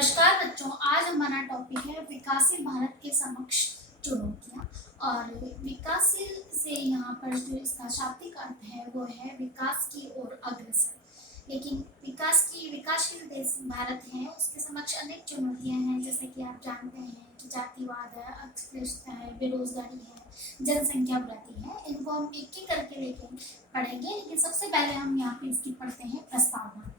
नमस्कार बच्चों, आज हमारा टॉपिक है विकासशील भारत के समक्ष चुनौतियाँ। और विकासशील से यहाँ पर जो इसका शाब्दिक अर्थ है वो है विकास की ओर अग्रसर। लेकिन विकासशील देश भारत है उसके समक्ष अनेक चुनौतियाँ हैं, जैसे कि आप जानते हैं कि जातिवाद है, अस्पृश्यता है, बेरोजगारी है, जनसंख्या वृद्धि है। इनको हम एक एक करके लेके पढ़ेंगे, लेकिन सबसे पहले हम यहाँ पे इसकी पढ़ते हैं प्रस्तावना।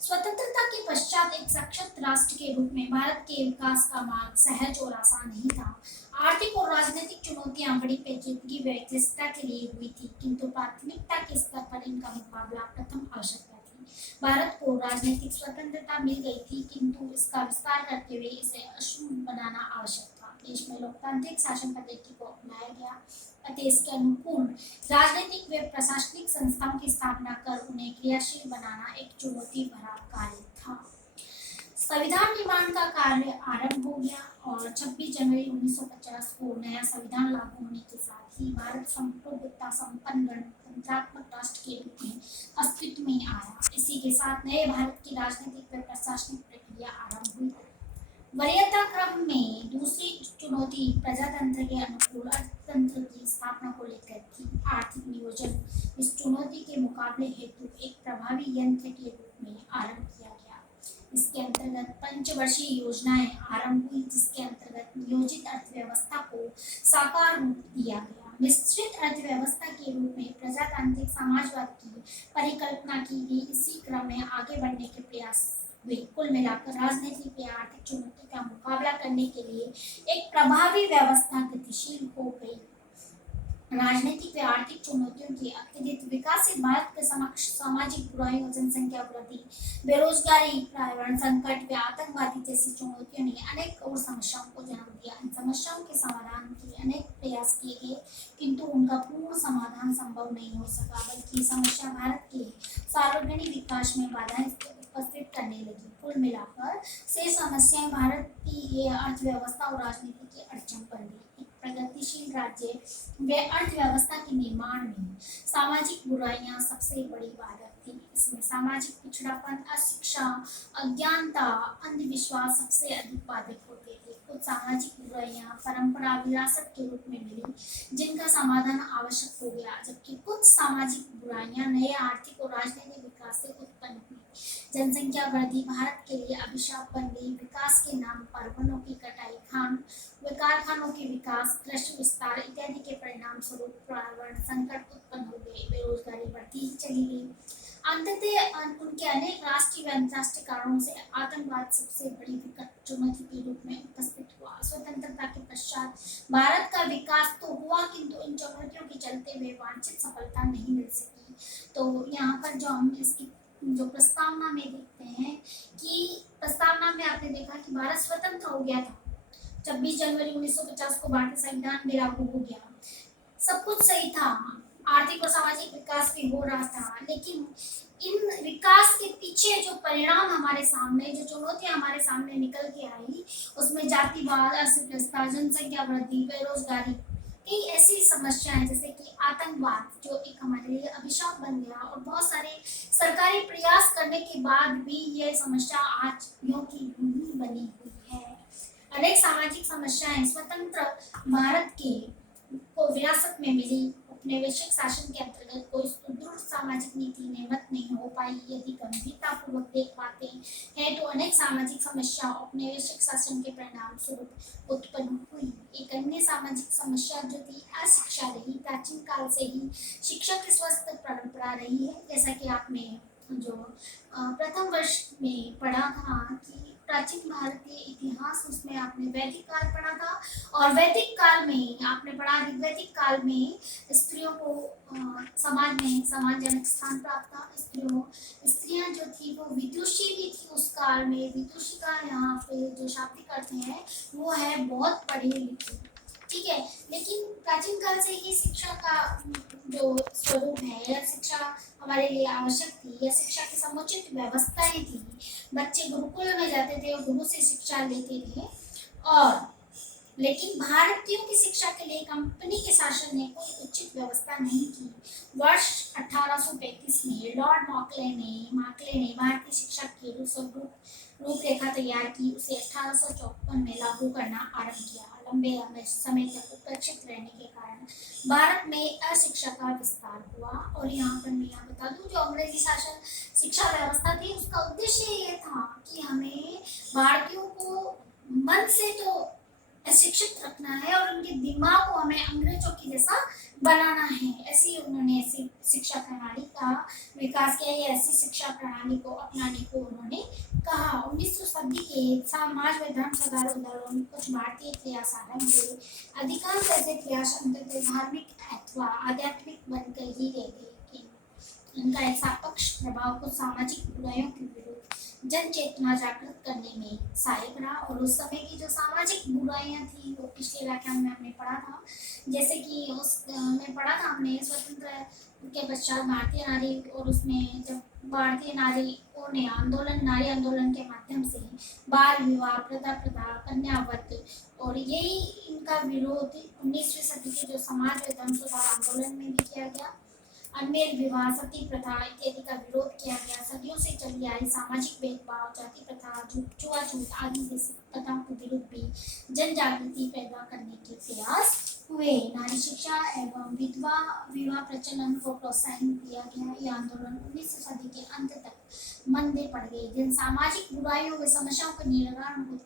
स्वतंत्रता के पश्चात एक सशक्त राष्ट्र के रूप में भारत के विकास का मार्ग सहज और आसान नहीं था। आर्थिक और राजनीतिक चुनौतियां बड़ी पेचीदगी व व्यस्तता के लिए हुई थी, किंतु प्राथमिकता के स्तर पर इनका मुकाबला प्रथम आवश्यकता थी। भारत को राजनीतिक स्वतंत्रता मिल गई थी, किंतु इसका विस्तार करते हुए इसे अशुभ बनाना आवश्यक था। देश में लोकतांत्रिक शासन पद्धति को अपनाया गया, अतः इसके अनुकूल राजनीतिक व प्रशासनिक संस्थाओं की स्थापना कर उन्हें क्रियाशील बनाना एक चुनौती भरा कार्य था। संविधान निर्माण का कार्य आरंभ हो गया और 26 जनवरी 1950 को नया संविधान लागू होने के साथ ही भारत संप्रभुता संपन्न गणतंत्रात्मक राष्ट्र के रूप में अस्तित्व में आया। इसी के साथ नए भारत की राजनीतिक व प्रशासनिक प्रक्रिया आरंभ हुई। वरीयता क्रम में दूसरी चुनौती प्रजातंत्र के अनुकूल अर्थतंत्र की स्थापना को लेकर थी। आर्थिक नियोजन इस चुनौती के मुकाबले हेतु एक प्रभावी यंत्र के रूप में आरंभ किया गया। इसके अंतर्गत पंचवर्षीय योजनाएं आरंभ हुई, जिसके अंतर्गत नियोजित अर्थव्यवस्था को साकार रूप दिया गया। मिश्रित अर्थव्यवस्था के रूप में प्रजातांत्रिक समाजवाद की परिकल्पना की गई। इसी क्रम में आगे बढ़ने के प्रयास हुए। कुल मिलाकर राजनीतिक या आर्थिक चुनौती का मुकाबला करने के लिए एक प्रभावी व्यवस्था गतिशील हो गई। राजनीतिक व आर्थिक चुनौतियों के अत्यधिक विकासशील भारत के समक्ष सामाजिक बुराइयों, जनसंख्या वृद्धि, बेरोजगारी, पर्यावरण संकट व आतंकवादी जैसी चुनौतियों ने अनेक और समस्याओं को जन्म दिया। इन समस्याओं के समाधान के लिए अनेक प्रयास किए गए, किंतु उनका पूर्ण समाधान संभव नहीं हो सका, बल्कि समस्या भारत के सार्वजनिक विकास में बाधाएं उपस्थित करने लगी। कुल मिलाकर से समस्याएं भारत की अर्थव्यवस्था और राजनीति की अड़चन बन गई। एक प्रगतिशील राज्य व अर्थव्यवस्था के निर्माण में सामाजिक बुराइयां सबसे बड़ी बाधक थी। इसमें सामाजिक पिछड़ापन, अशिक्षा, अज्ञानता, अंधविश्वास सबसे अधिक बाधक होते थे। कुछ सामाजिक बुराइयां परंपरा विरासत के रूप में मिली, जिनका समाधान आवश्यक हो गया, जबकि कुछ सामाजिक बुराइयां नए आर्थिक और राजनीतिक विकास से उत्पन्न हुई। जनसंख्या वृद्धि भारत के लिए अभिशाप बन गई। विकास के नाम पर वनों की कटाई, कारखानों के विकास, कृषि विस्तार इत्यादि के परिणाम स्वरूप पर्यावरण संकट उत्पन्न हो गए। बेरोजगारी बढ़ती ही चली गई। अंततः उनके अनेक राष्ट्रीय व अंतर्राष्ट्रीय कारणों से आतंकवाद सबसे बड़ी विकट चुनौती के रूप में उपस्थित हुआ। स्वतंत्रता के पश्चात भारत का विकास तो हुआ, किंतु इन चुनौतियों के चलते हुए वांछित सफलता नहीं मिल सकी। तो यहाँ पर जो हम इसकी जो प्रस्तावना में देखते हैं कि प्रस्तावना में आपने देखा कि भारत स्वतंत्र हो गया था। 26 जनवरी 1950 को भारतीय संविधान भी लागू हो गया। सब कुछ सही था, आर्थिक और सामाजिक विकास भी हो रहा था, लेकिन इन विकास के पीछे जो परिणाम हमारे सामने, जो चुनौतियां हमारे सामने निकल के आई, उसमें जातिवाद, अस्पृश्यता, जनसंख्या वृद्धि, बेरोजगारी, कई ऐसी समस्याएं जैसे कि आतंकवाद जो एक हमारे लिए अभिशाप बन गया, और बहुत सारे सरकारी प्रयास करने के बाद भी ये समस्या आज यूं की यूं बनी हुई है। अनेक सामाजिक समस्याएं स्वतंत्र भारत के को विरासत में मिली। औपनिवेशिक शासन के अंतर्गत कोई सुदृढ़ सामाजिक नीति निर्मित नहीं हो पाई। यदि गंभीरतापूर्वक देख पाते हैं तो अनेक सामाजिक समस्या औपनिवेशिक शासन के परिणाम स्वरूप उत्पन्न हुई। एक अन्य सामाजिक समस्या जो थी अशिक्षा रही। प्राचीन काल से ही शिक्षा की स्वस्थ परंपरा रही है, जैसा कि आपने जो प्रथम वर्ष में पढ़ा था कि प्राचीन भारतीय इतिहास, उसमें आपने वैदिक काल पढ़ा था, और वैदिक काल में आपने पढ़ा ऋग्वैदिक काल में स्त्रियों को समाज में सम्मानजनक स्थान प्राप्त था। स्त्रियां जो थी वो विदुषी भी थी उस काल में। विदुषी का यहाँ पे जो शाब्दिक अर्थ है वो है बहुत पढ़ी लिखी, ठीक है। लेकिन प्राचीन काल से ही शिक्षा का जो स्वरूप है या शिक्षा हमारे लिए आवश्यक थी, या शिक्षा की समुचित व्यवस्थाएं थी। बच्चे गुरुकुल में जाते थे और गुरु से शिक्षा लेते थे, और लेकिन भारतीयों की शिक्षा के लिए कंपनी के शासन ने कोई उचित व्यवस्था नहीं की। वर्ष 1835 में लॉर्ड माकले ने भारतीय शिक्षा के स्वरूप रूपरेखा तैयार की, उसे 1854 में लागू करना आरंभ किया। लंबे समय तक उपेक्षित रहने के कारण भारत में अशिक्षा का विस्तार हुआ। और यहाँ पर मैं बता दूं, जो अंग्रेजी शासन शिक्षा व्यवस्था थी उसका उद्देश्य ये था कि हमें भारतीयों को मन से तो अशिक्षित रखना है और उनके दिमाग को हमें अंग्रेजों की जैसा बनाना है। ऐसी उन्होंने ऐसी शिक्षा प्रणाली का विकास किया, या ऐसी शिक्षा प्रणाली को अपनाने को उन्होंने कहा। 19वीं सदी के समाज में धर्म सुधार आंदोलन कुछ भारतीय प्रयास आरंभ हुए। अधिकांश ऐसे प्रयास अंततः धार्मिक अथवा आध्यात्मिक बनकर ही रह गए। इनका एक सापेक्ष प्रभाव को सामाजिक बुराइयों के विरुद्ध जन चेतना जागृत करने में सहायक रहा। और उस समय की जो सामाजिक बुराइयां थी वो पिछले व्याख्यान में हमने पढ़ा था। जैसे कि उसमें पढ़ा था हमने स्वतंत्र के पश्चात भारतीय नारी, और उसमें जब भारतीय नारियों ने नारी आंदोलन के माध्यम से बाल विवाह, प्रथा, कन्यावत, और यही इनका विरोध 19वीं सदी के जो समाज व धर्म सुधार आंदोलन में भी किया गया। अनमेल विवाह, सती प्रथा इत्यादि का विरोध किया गया। सदियों से चली आई सामाजिक भेदभाव, जाति प्रथा, छुआछूत आदि जैसी प्रथाओं के विरुद्ध भी जन जागृति पैदा करने के प्रयास हुए। नारी शिक्षा एवं विधवा विवाह प्रचलन को प्रोत्साहन दिया गया। यह आंदोलन 19वीं सदी के अंत तक मंदे पड़ गए। जिन सामाजिक बुराइयों व समस्याओं का निराकरण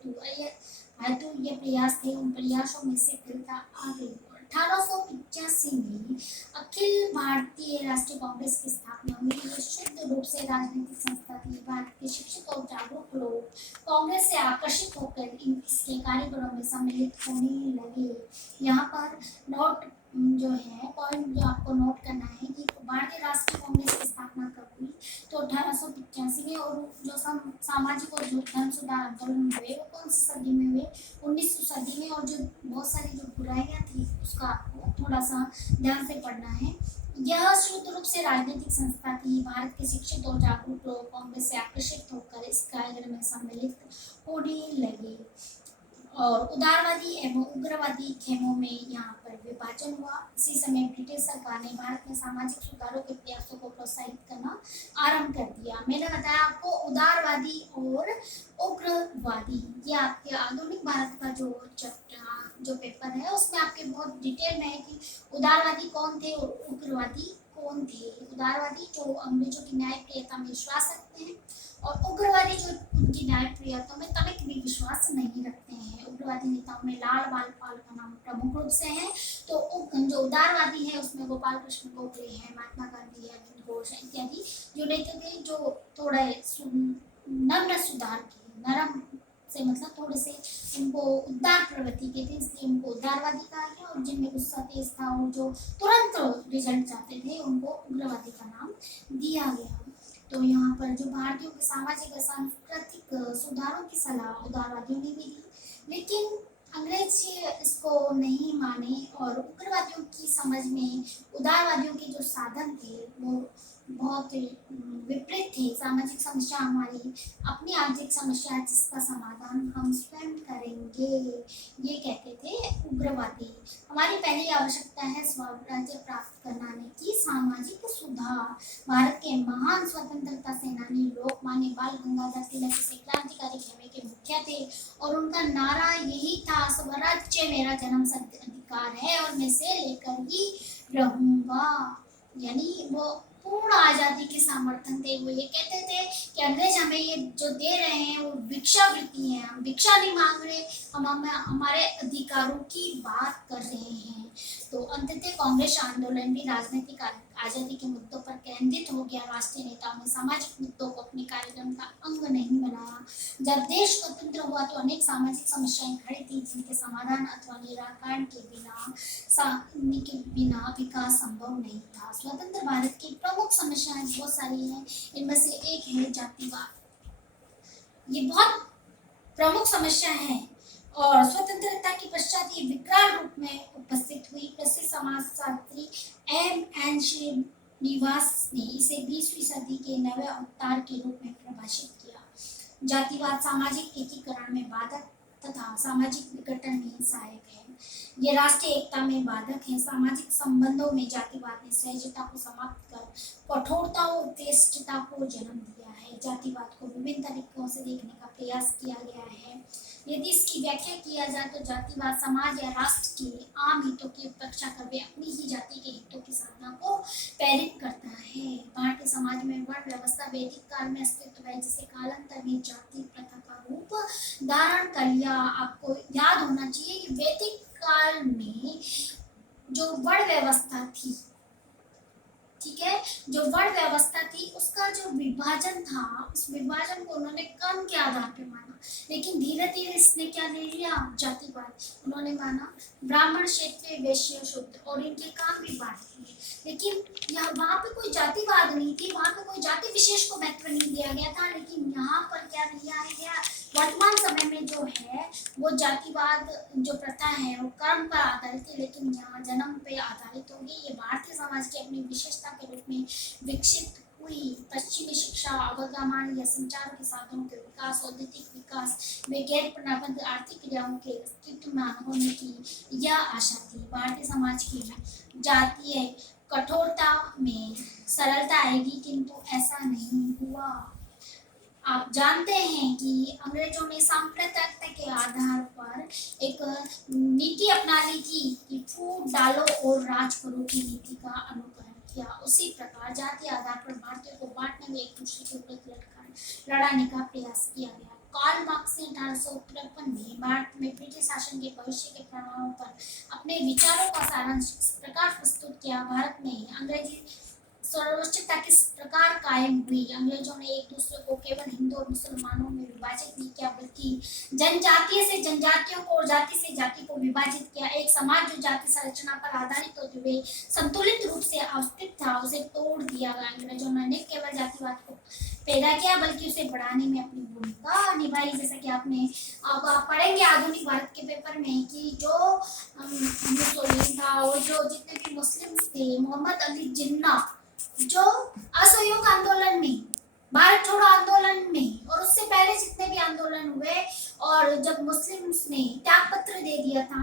हेतु ये प्रयास थे, उन प्रयासों में से फिरता आ गई। 1885 में अखिल भारतीय राष्ट्रीय कांग्रेस की स्थापना हुई। ये शुद्ध रूप से राजनीतिक संस्था थी। भारत के शिक्षित और जागरूक लोग कांग्रेस से आकर्षित होकर इसके कार्यक्रमों में सम्मिलित होने लगे। यहाँ पर नोट जो है पॉइंट जो आपको नोट करना है कि भारतीय राष्ट्रीय कांग्रेस की स्थापना कब हुई, तो 1885 में। और जो सामाजिक और जो धर्म सुधार आंदोलन हुए वो कौन सी सदी में हुए, 19वीं सदी में। और जो बहुत सारी जो बुराइयां थी उसका आपको थोड़ा सा ध्यान से पढ़ना है। यह शुद्ध रूप से राजनीतिक संस्था थी। भारत के शिक्षित और जागरूक लोग कांग्रेस से आकर्षित होकर इस कार्यक्रम में सम्मिलित होने लगे। और उदारवादी एवं उग्रवादी खेमों में यहाँ पर विभाजन हुआ। इसी समय ब्रिटिश सरकार ने भारत में सामाजिक सुधारों के प्रयासों को प्रोत्साहित करना आरंभ कर दिया। मैंने बताया आपको उदारवादी और उग्रवादी, ये आपके आधुनिक भारत का जो पेपर है उसमें आपके बहुत डिटेल में है कि उदारवादी कौन थे और उग्रवादी कौन थे। उदारवादी जो अंग्रेजों की न्यायप्रियता में विश्वास रखते हैं, और उग्रवादी जो उनकी न्यायप्रियता में तनिक भी विश्वास नहीं रखते हैं। उग्रवादी नेताओं में लाल बालपाल का नाम प्रमुख रूप से है। तो जो उदारवादी है उसमें गोपाल कृष्ण गोखले है, महात्मा गांधी है, अरविंद घोष इत्यादि जो नेता थे, जो थोड़े नम्र सुधार के, नरम से मतलब थोड़े से उनको उदार प्रवृत्ति के थे, इसलिए उनको उदारवादी कहा गया। और जिनमें गुस्सा तेज था और जो तुरंत रिजल्ट चाहते थे उनको उग्रवादी का नाम दिया गया। तो यहाँ पर जो भारतीयों के सामाजिक और सांस्कृतिक सुधारों की सलाह उदारवादियों ने भी दी, लेकिन अंग्रेज इसको नहीं माने। और उग्रवादियों की समझ में उदारवादियों के जो साधन थे वो बहुत विपरीत थे। सामाजिक समस्या हमारी अपनी आर्थिक समस्या है जिसका समाधान हम स्वयं करेंगे, ये कहते थे उग्रवादी। हमारी पहली आवश्यकता है स्वराज्य प्राप्त कराने की सामाजिक सुधार। भारत के महान स्वतंत्रता सेनानी लोकमान्य बाल गंगाधर तिलक से क्रांतिकारी खेमे के मुखिया थे, और उनका नारा यही था, स्वराज्य मेरा जन्मसिद्ध अधिकार है और मैं इसे लेकर ही रहूंगा। यानी वो पूर्ण आजादी के समर्थन थे। वो ये कहते थे कि अंग्रेज हमें ये जो दे रहे हैं वो भिक्षावृत्ति है, हम भिक्षा नहीं मांग रहे, हम हमारे अधिकारों की बात कर रहे हैं। तो अंततः कांग्रेस आंदोलन भी राजनीतिक आजादी के मुद्दों पर केंद्रित हो गया। राष्ट्रीय नेताओं ने सामाजिक मुद्दों को अपने कार्यक्रम का अंग नहीं बनाया। जब देश स्वतंत्र हुआ तो अनेक सामाजिक समस्याएं खड़ी थी जिनके समाधान अथवा निराकरण के बिना विकास संभव नहीं था। स्वतंत्र भारत की प्रमुख समस्याएं बहुत सारी हैं, इनमें से एक है जातिवाद। ये बहुत प्रमुख समस्या है और स्वतंत्रता के पश्चात ये विकराल रूप में उपस्थित हुई। प्रसिद्ध समाजशास्त्री एम.एन. श्रीनिवास ने इसे 20वीं सदी के नवे अवतार के रूप में परिभाषित किया। जातिवाद सामाजिक एकीकरण में बाधक तथा सामाजिक विघटन में सहायक है। ये राष्ट्रीय एकता में बाधक है। सामाजिक संबंधों में जातिवाद ने सहजता को समाप्त कर कठोरता और उत्कृष्टता को जन्म दिया है। है। जातिवाद को विभिन्न तरीकों से देखने का प्रयास किया गया है। यदि इसकी व्याख्या किया जाए तो जातिवाद समाज या राष्ट्र के आम हितों की उपेक्षा कर वे अपनी ही जाति के हितों की साधना को प्रेरित करता है। भारतीय समाज में वर्ण व्यवस्था वैदिक काल में अस्तित्व है, जिसे कालांतर में जाति प्रथा का रूप धारण कर लिया। आपको याद होना चाहिए कि वैदिक काल में जो वर्ण व्यवस्था थी, ठीक है, जो वर्ण व्यवस्था थी उसका जो विभाजन था, उस विभाजन को उन्होंने कर्म के आधार पे माना, लेकिन धीरे धीरे इसने क्या ले लिया, जातिवाद। उन्होंने माना ब्राह्मण, क्षत्रिय, वैश्य, शूद्र और इनके काम भी बांट दिए, लेकिन यहाँ वहां पे कोई जातिवाद नहीं थी, वहां पे कोई जाति विशेष को महत्व नहीं दिया गया था। लेकिन यहाँ पर क्या दिया गया, वर्तमान समय में जो है वो जातिवाद जो प्रथा है वो कर्म पर आधारित है, लेकिन यहाँ जन्म पे आधारित होगी। ये भारतीय समाज की अपनी विशेषता के रूप में विकसित हुई। पश्चिमी शिक्षा, अवगमन या संचार के साधनों के विकास, औद्योगिक विकास में गैर प्रबंध आर्थिक क्रियाओं के अस्तित्व में होने की यह आशा थी। भारतीय समाज की जातीय कठोरता में सरलता आएगी, किंतु ऐसा नहीं हुआ। आप जानते हैं कि अंग्रेजों ने सांप्रदायिकता के आधार पर एक नीति अपना ली थी कि फूट डालो और राज करो की नीति का अनुकरण किया। उसी प्रकार जाति आधार पर भारतीयों को बांटने में एक दूसरे के विरुद्ध लड़ाने का प्रयास किया गया। कार्ल मार्क्स ने 1853 में भारत में ब्रिटिश शासन के भविष्य के प्रभावों पर अपने विचारों का सारांश इस प्रकार प्रस्तुत किया। भारत में अंग्रेजी सर्वोच्चता किस प्रकार कायम हुई। अंग्रेजों ने एक दूसरे को केवल हिंदू और मुसलमानों में विभाजित नहीं किया, बल्कि जनजातीय से जनजातियों को और जाति से जाति को विभाजित किया। एक समाज जो जाति संरचना पर आधारित होते हुए संतुलित रूप से अवस्थित था, उसे तोड़ दिया गया। अंग्रेजों ने न केवल जातिवाद को पैदा किया, बल्कि उसे बढ़ाने में अपनी भूमिका निभाई। जैसा कि आपने अब आप पढ़ेंगे आधुनिक भारत के पेपर में कि जो मुसोलिनी था और जो जितने भी मुस्लिम थे, मोहम्मद अली जिन्ना, जो असहयोग आंदोलन में, भारत छोड़ो आंदोलन में और उससे पहले जितने भी आंदोलन हुए, और जब मुस्लिम्स ने त्याग पत्र दे दिया था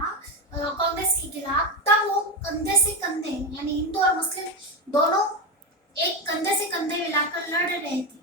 कांग्रेस के खिलाफ, तब वो कंधे से कंधे, यानी हिंदू और मुस्लिम दोनों एक कंधे से कंधे मिलाकर लड़ रहे थे।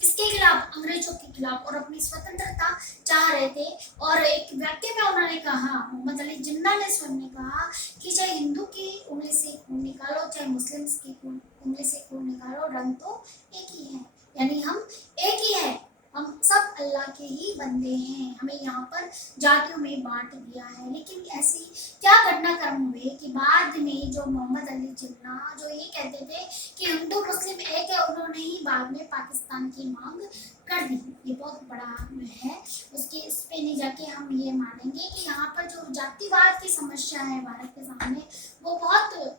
किसके खिलाफ? अंग्रेजों के खिलाफ, और अपनी स्वतंत्रता चाह रहे थे। और एक वाक्य में उन्होंने कहा, मोहम्मद अली जिन्ना ने स्वयं ने कहा कि चाहे हिंदू की उंगली से खून निकालो, चाहे मुस्लिम की उंगली से खून निकालो, रंग तो एक ही है, यानी हम एक ही है, हम सब अल्लाह के ही बंदे हैं। हमें यहाँ पर जातियों में बांट दिया है। लेकिन ऐसी क्या घटनाक्रम हुए कि बाद में जो मोहम्मद अली जिन्ना जो ये कहते थे कि हिंदू मुस्लिम एक है, उन्होंने ही बाद में पाकिस्तान की मांग कर दी। ये बहुत बड़ा है, उसके इस पे नहीं जाके हम ये मानेंगे कि यहाँ पर जो जातिवाद की समस्या है भारत के सामने, वो बहुत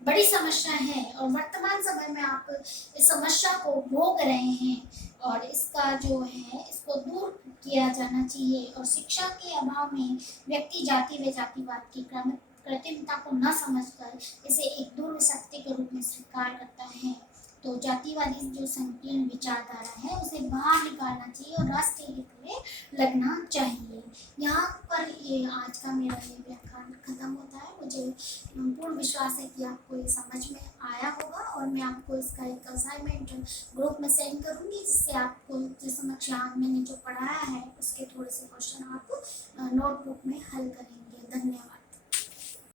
बड़ी समस्या है और वर्तमान समय में आप इस समस्या को भोग रहे हैं, और इसका जो है इसको दूर किया जाना चाहिए। और शिक्षा के अभाव में व्यक्ति जाति व जातिवाद की कृत्रिमता को न समझकर इसे एक दूर शक्ति के रूप में स्वीकार करता है। तो जातिवादी जो संकीर्ण विचारधारा है उसे बाहर निकालना चाहिए और राष्ट्र के हित में लगना चाहिए। यहाँ पर ये आज का मेरा ये व्याख्यान खत्म होता है। मुझे पूर्ण विश्वास है कि आपको ये समझ में आया होगा, और मैं आपको इसका एक असाइनमेंट ग्रुप में सेंड करूँगी, जिससे आपको जो समझ यहाँ मैंने जो पढ़ाया है उसके थोड़े से क्वेश्चन आप नोटबुक में हल करेंगे। धन्यवाद।